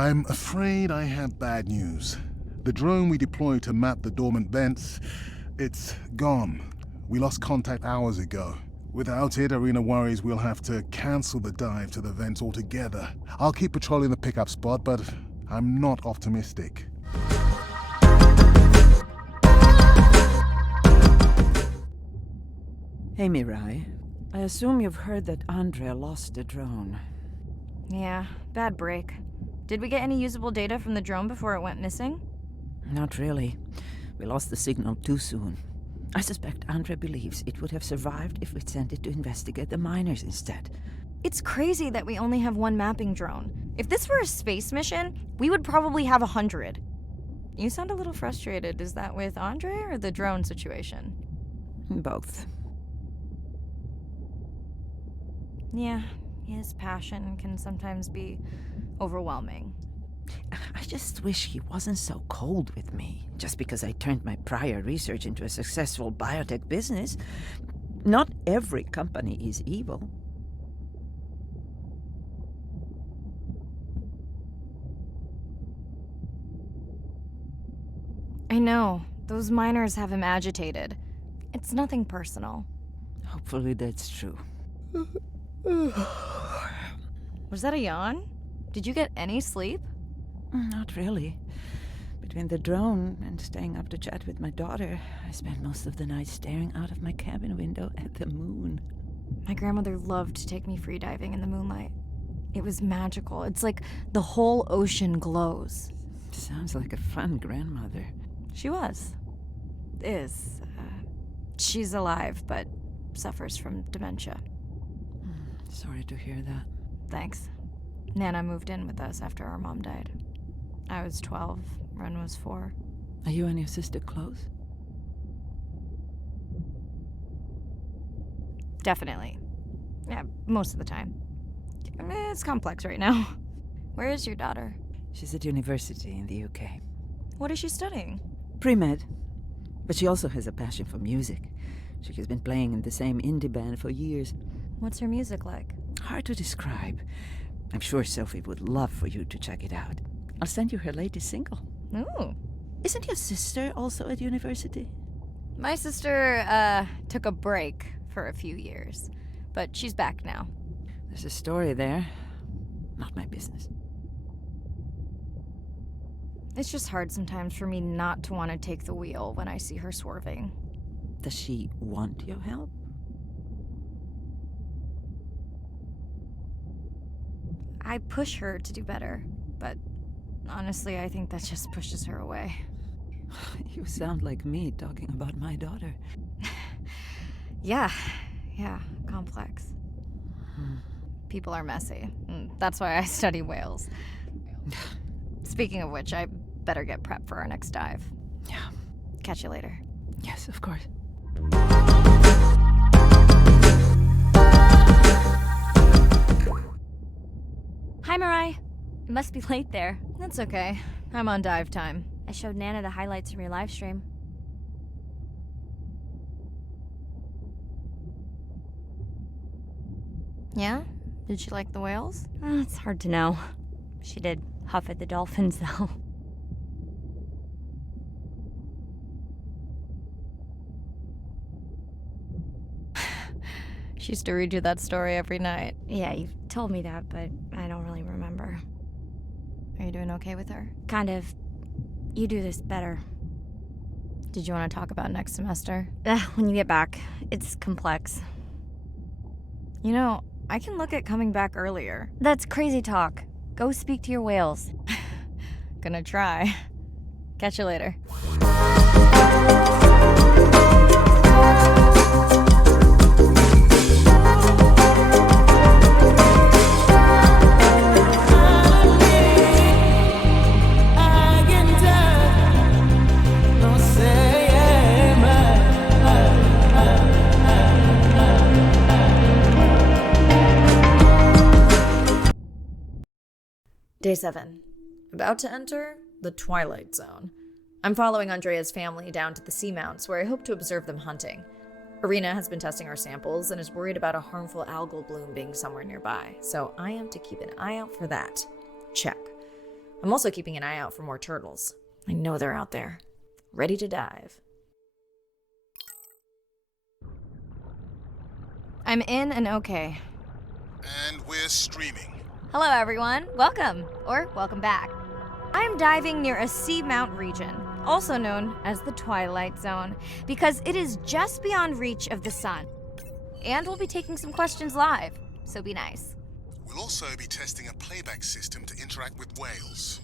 I'm afraid I have bad news. The drone we deployed to map the dormant vents, it's gone. We lost contact hours ago. Without it, Arena worries we'll have to cancel the dive to the vents altogether. I'll keep patrolling the pickup spot, but I'm not optimistic. Hey, Mirai. I assume you've heard that Andrea lost the drone. Yeah, bad break. Did we get any usable data from the drone before it went missing? Not really. We lost the signal too soon. I suspect Andrea believes it would have survived if we'd sent it to investigate the miners instead. It's crazy that we only have one mapping drone. If this were a space mission, we would probably have 100. You sound a little frustrated. Is that with Andre or the drone situation? Both. Yeah, his passion can sometimes be overwhelming. I just wish he wasn't so cold with me, just because I turned my prior research into a successful biotech business. Not every company is evil. I know. Those miners have him agitated. It's nothing personal. Hopefully that's true. Was that a yawn? Did you get any sleep? Not really. Between the drone and staying up to chat with my daughter, I spent most of the night staring out of my cabin window at the moon. My grandmother loved to take me freediving in the moonlight. It was magical. It's like the whole ocean glows. Sounds like a fun grandmother. She was. Is. She's alive, but suffers from dementia. Sorry to hear that. Thanks. Nana moved in with us after our mom died. I was 12, Ren was 4. Are you and your sister close? Definitely. Yeah, most of the time. It's complex right now. Where is your daughter? She's at university in the UK. What is she studying? Pre-med. But she also has a passion for music. She has been playing in the same indie band for years. What's her music like? Hard to describe. I'm sure Sophie would love for you to check it out. I'll send you her latest single. Ooh. Isn't your sister also at university? My sister, took a break for a few years. But she's back now. There's a story there. Not my business. It's just hard sometimes for me not to want to take the wheel when I see her swerving. Does she want your help? I push her to do better, but honestly, I think that just pushes her away. You sound like me talking about my daughter. Yeah, complex. People are messy. That's why I study whales. Speaking of which, I better get prepped for our next dive. Yeah. Catch you later. Yes, of course. Hi, Mirai. It must be late there. That's okay. I'm on dive time. I showed Nana the highlights from your live stream. Yeah? Did she like the whales? It's hard to know. She did huff at the dolphins, though. She used to read you that story every night. Yeah, you've told me that, but I don't really remember. Are you doing okay with her? Kind of. You do this better. Did you want to talk about next semester? When you get back. It's complex. You know, I can look at coming back earlier. That's crazy talk. Go speak to your whales. Gonna try. Catch you later. Day 7. About to enter the Twilight Zone. I'm following Andrea's family down to the seamounts where I hope to observe them hunting. Arena has been testing our samples and is worried about a harmful algal bloom being somewhere nearby, so I am to keep an eye out for that. Check. I'm also keeping an eye out for more turtles. I know they're out there, ready to dive. I'm in and okay. And we're streaming. Hello, everyone. Welcome, or welcome back. I am diving near a seamount region, also known as the Twilight Zone, because it is just beyond reach of the sun. And we'll be taking some questions live, so be nice. We'll also be testing a playback system to interact with whales.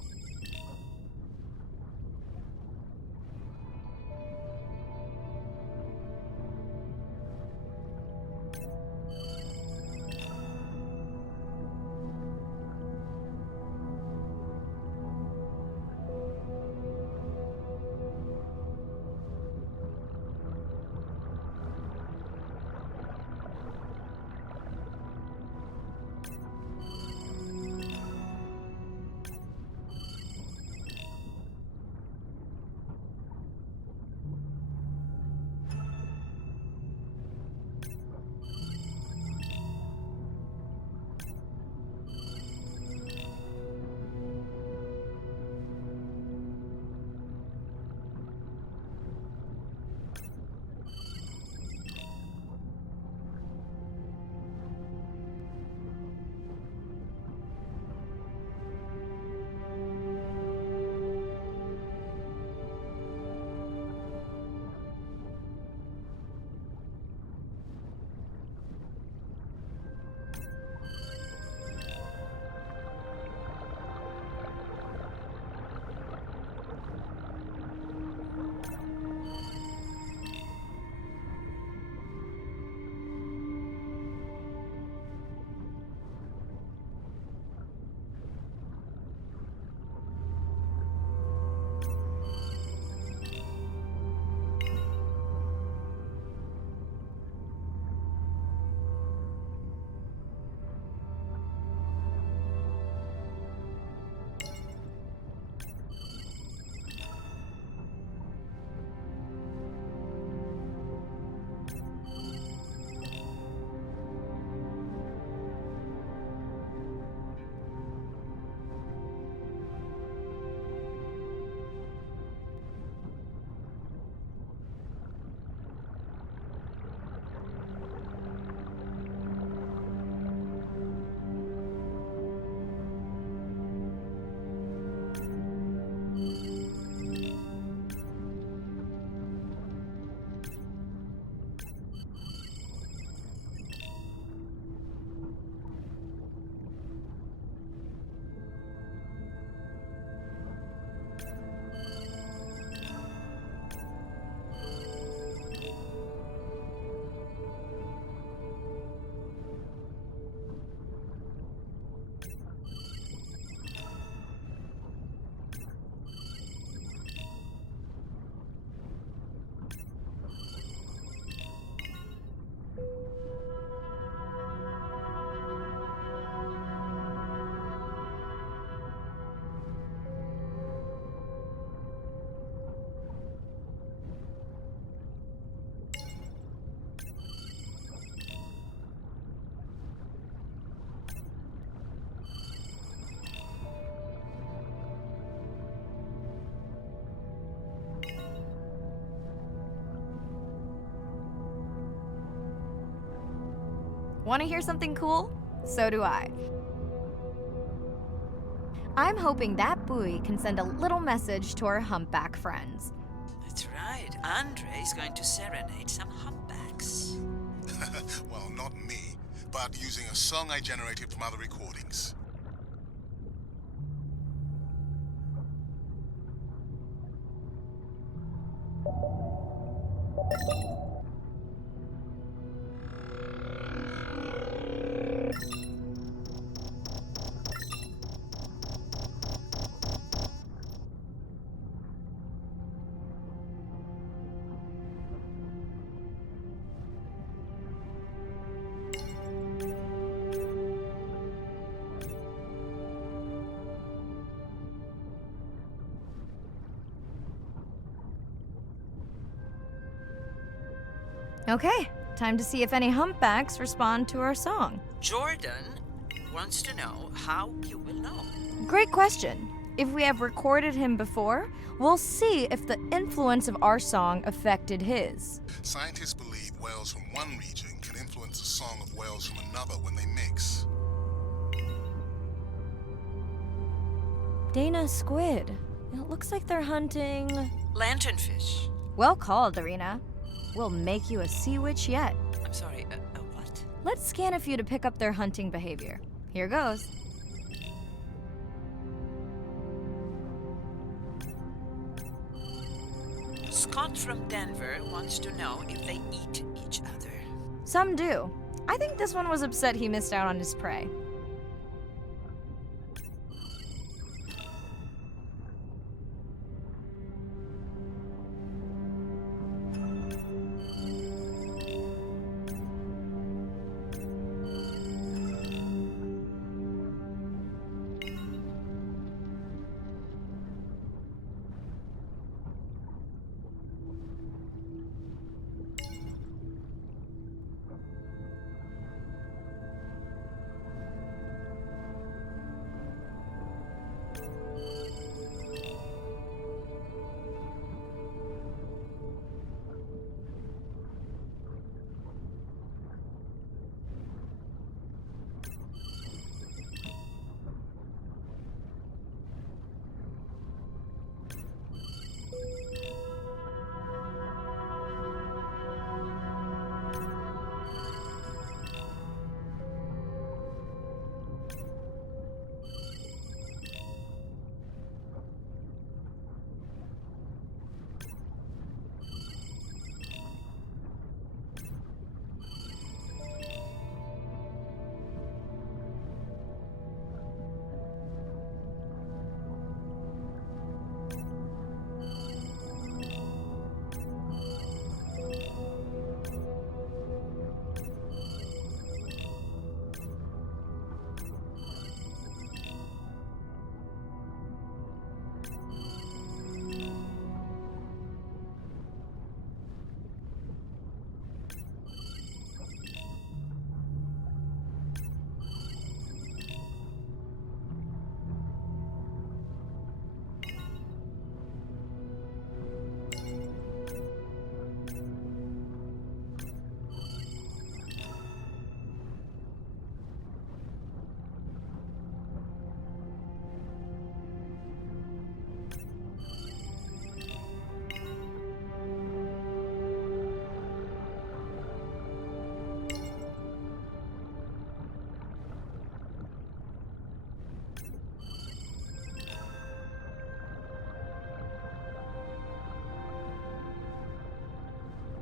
Want to hear something cool? So do I. I'm hoping that buoy can send a little message to our humpback friends. That's right. Andre is going to serenade some humpbacks. Well, not me, but using a song I generated from other recordings. Okay, time to see if any humpbacks respond to our song. Jordan wants to know how you will know. Great question. If we have recorded him before, we'll see if the influence of our song affected his. Scientists believe whales from one region can influence the song of whales from another when they mix. Dana, squid. It looks like they're hunting... Lanternfish. Well called, Arena. We'll make you a sea witch yet. I'm sorry, a what? Let's scan a few to pick up their hunting behavior. Here goes. Scott from Denver wants to know if they eat each other. Some do. I think this one was upset he missed out on his prey.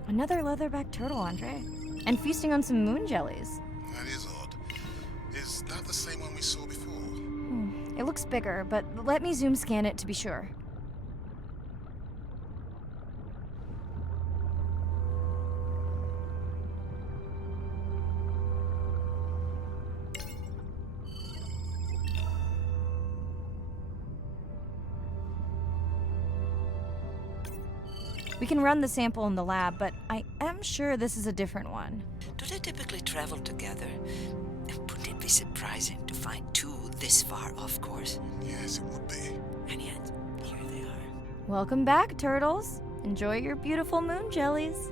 Another leatherback turtle, Andre. And feasting on some moon jellies. That is odd. Is that the same one we saw before? It looks bigger, but let me zoom scan it to be sure. We can run the sample in the lab, but I am sure this is a different one. Do they typically travel together? Wouldn't it be surprising to find two this far off course? Yes, it would be. And yet, here they are. Welcome back, turtles. Enjoy your beautiful moon jellies.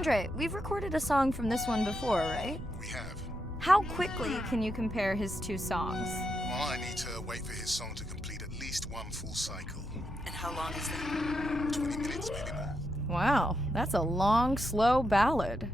Andre, we've recorded a song from this one before, right? We have. How quickly can you compare his two songs? Well, I need to wait for his song to complete at least one full cycle. And how long is that? 20 minutes, maybe more. Wow, that's a long, slow ballad.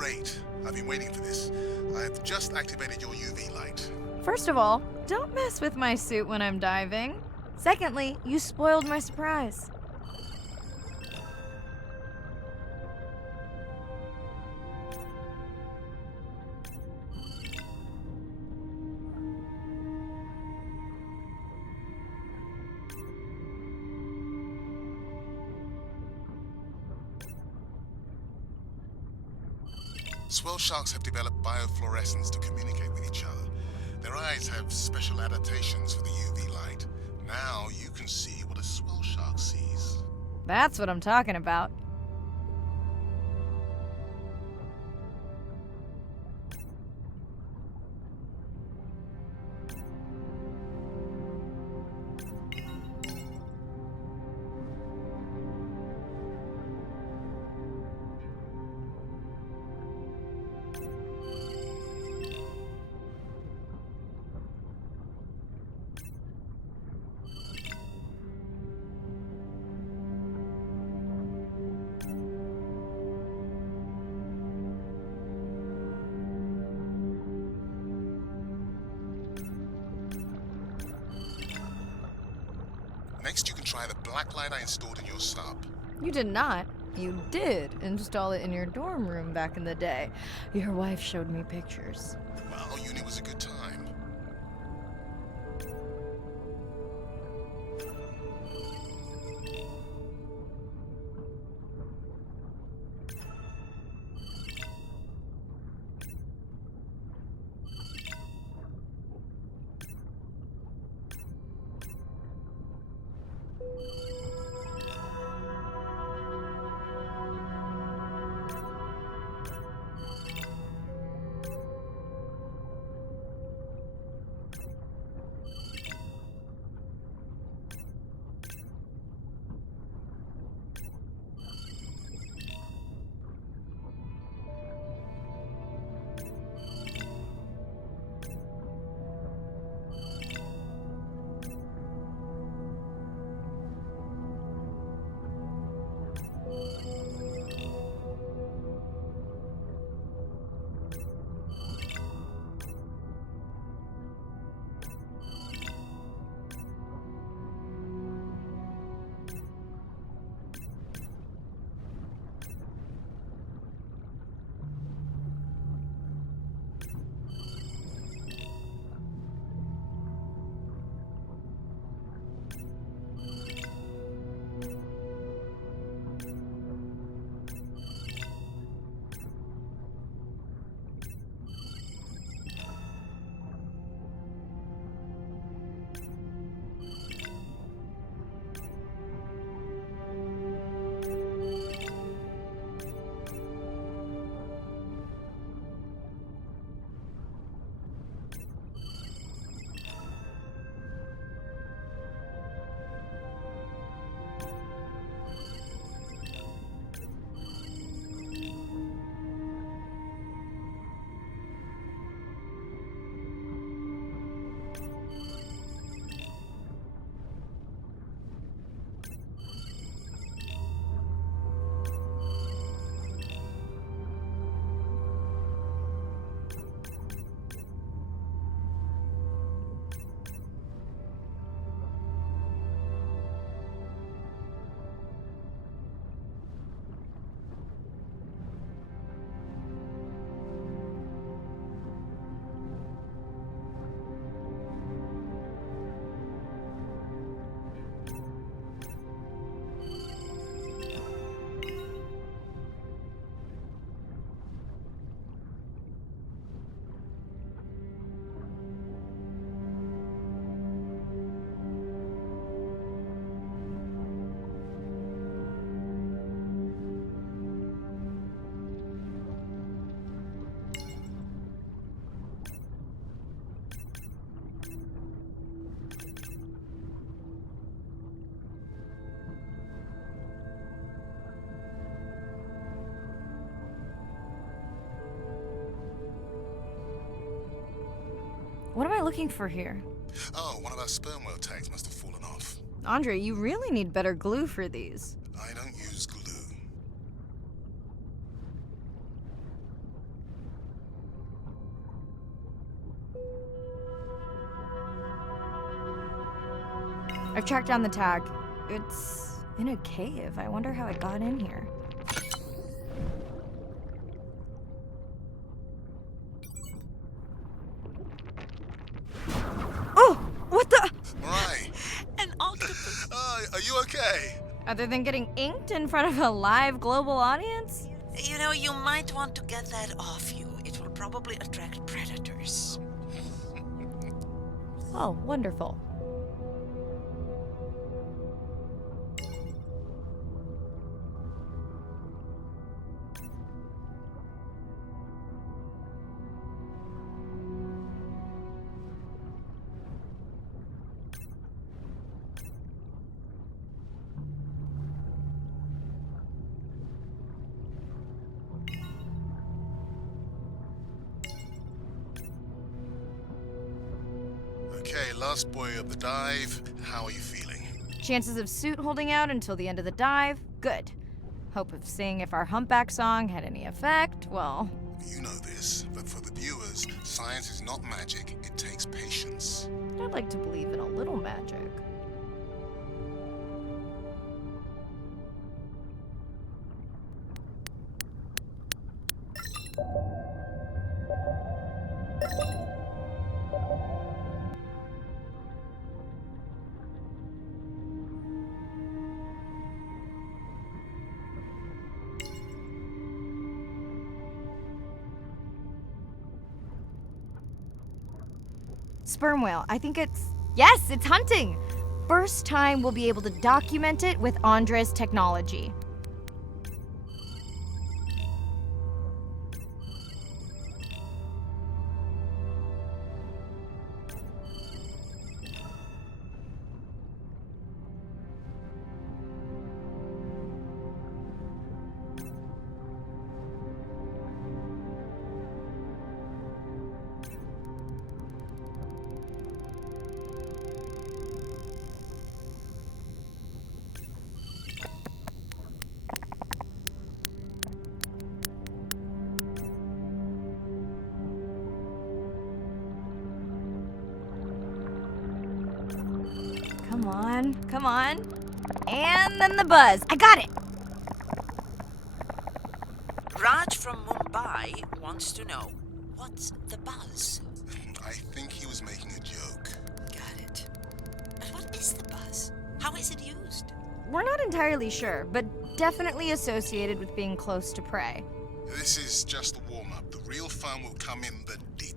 Great. I've been waiting for this. I have just activated your UV light. First of all, don't mess with my suit when I'm diving. Secondly, you spoiled my surprise. Swell sharks have developed biofluorescence to communicate with each other. Their eyes have special adaptations for the UV light. Now you can see what a swell shark sees. That's what I'm talking about. Next, you can try the black light I installed in your sub. You did not. You did install it in your dorm room back in the day. Your wife showed me pictures. Well, uni was a good time. What am I looking for here? Oh, one of our sperm whale tags must have fallen off. Andre, you really need better glue for these. I don't use glue. I've tracked down the tag. It's in a cave. I wonder how it got in here. Oh! What the? Right. An octopus. Are you okay? Other than getting inked in front of a live global audience? You know, you might want to get that off you. It will probably attract predators. Oh, wonderful. Okay, last buoy of the dive. How are you feeling? Chances of suit holding out until the end of the dive? Good. Hope of seeing if our humpback song had any effect? Well, You know this, but for the viewers, science is not magic. It takes patience. I'd like to believe in a little magic. Sperm whale. I think it's... Yes, it's hunting! First time we'll be able to document it with Andre's technology. Come on. And then the buzz. I got it! Raj from Mumbai wants to know, what's the buzz? I think he was making a joke. Got it. But what is the buzz? How is it used? We're not entirely sure, but definitely associated with being close to prey. This is just the warm-up. The real fun will come in the deep.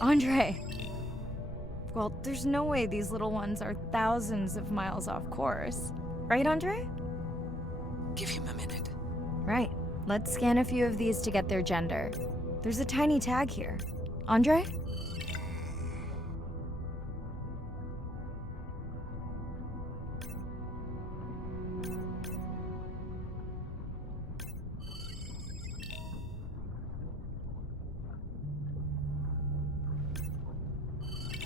Andre. Well, there's no way these little ones are thousands of miles off course. Right, Andre? Give him a minute. Right. Let's scan a few of these to get their gender. There's a tiny tag here. Andre?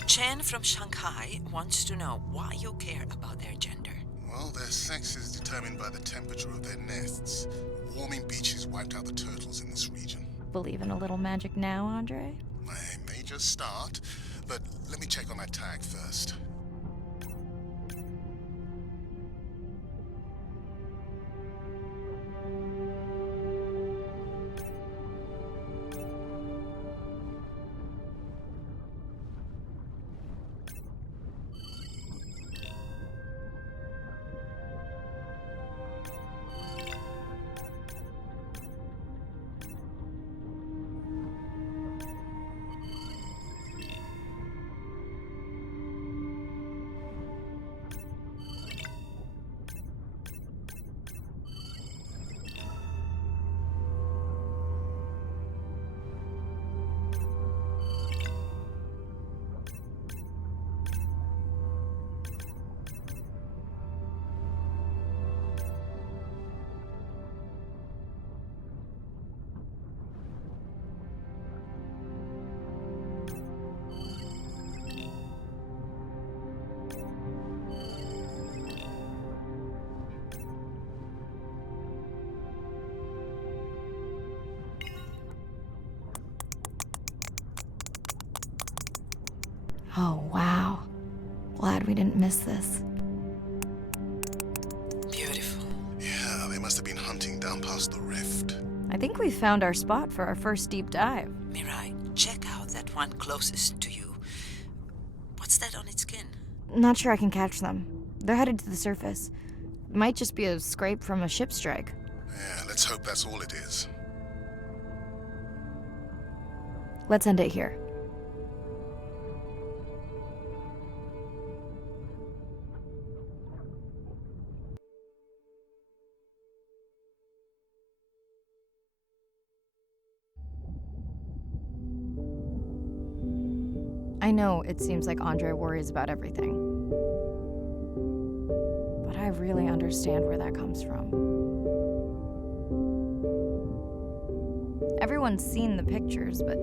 Chen from Shanghai wants to know why you care about their gender. Well, their sex is determined by the temperature of their nests. Warming beaches wiped out the turtles in this region. Believe in a little magic now, Andre? I may just start, but let me check on that tag first. Oh, wow. Glad we didn't miss this. Beautiful. Yeah, they must have been hunting down past the rift. I think we found our spot for our first deep dive. Mirai, check out that one closest to you. What's that on its skin? Not sure I can catch them. They're headed to the surface. Might just be a scrape from a ship strike. Yeah, let's hope that's all it is. Let's end it here. I know it seems like Andre worries about everything, but I really understand where that comes from. everyone's seen the pictures, but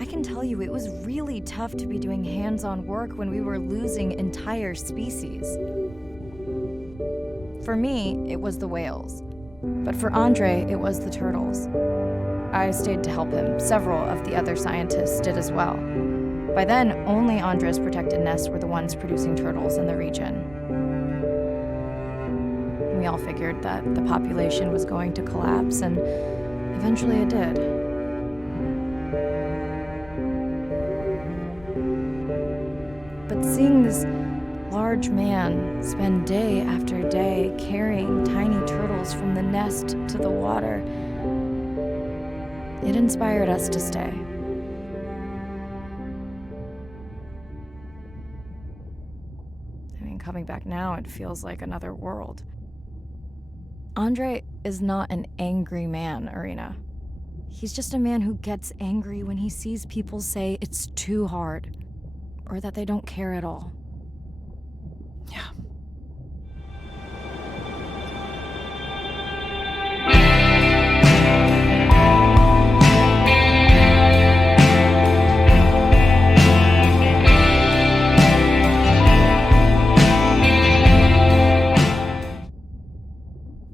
I can tell you it was really tough to be doing hands-on work when we were losing entire species. For me, it was the whales. But for Andre, it was the turtles. I stayed to help him. Several of the other scientists did as well. By then, only Andre's protected nests were the ones producing turtles in the region. We all figured that the population was going to collapse, and eventually it did. But seeing this large man spend day after day carrying tiny turtles from the nest to the water, it inspired us to stay. I mean, coming back now, it feels like another world. Andre is not an angry man, Irina. He's just a man who gets angry when he sees people say it's too hard, or that they don't care at all. Yeah.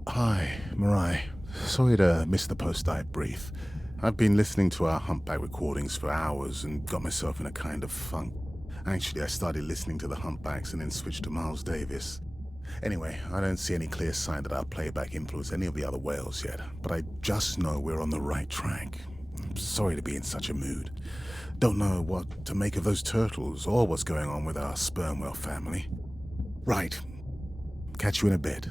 Hi, Mirai. Sorry to miss the post-dive brief. I've been listening to our humpback recordings for hours and got myself in a kind of funk. Actually, I started listening to the humpbacks and then switched to Miles Davis. Anyway, I don't see any clear sign that our playback influenced any of the other whales yet, but I just know we're on the right track. I'm sorry to be in such a mood. Don't know what to make of those turtles or what's going on with our sperm whale family. Right. Catch you in a bit.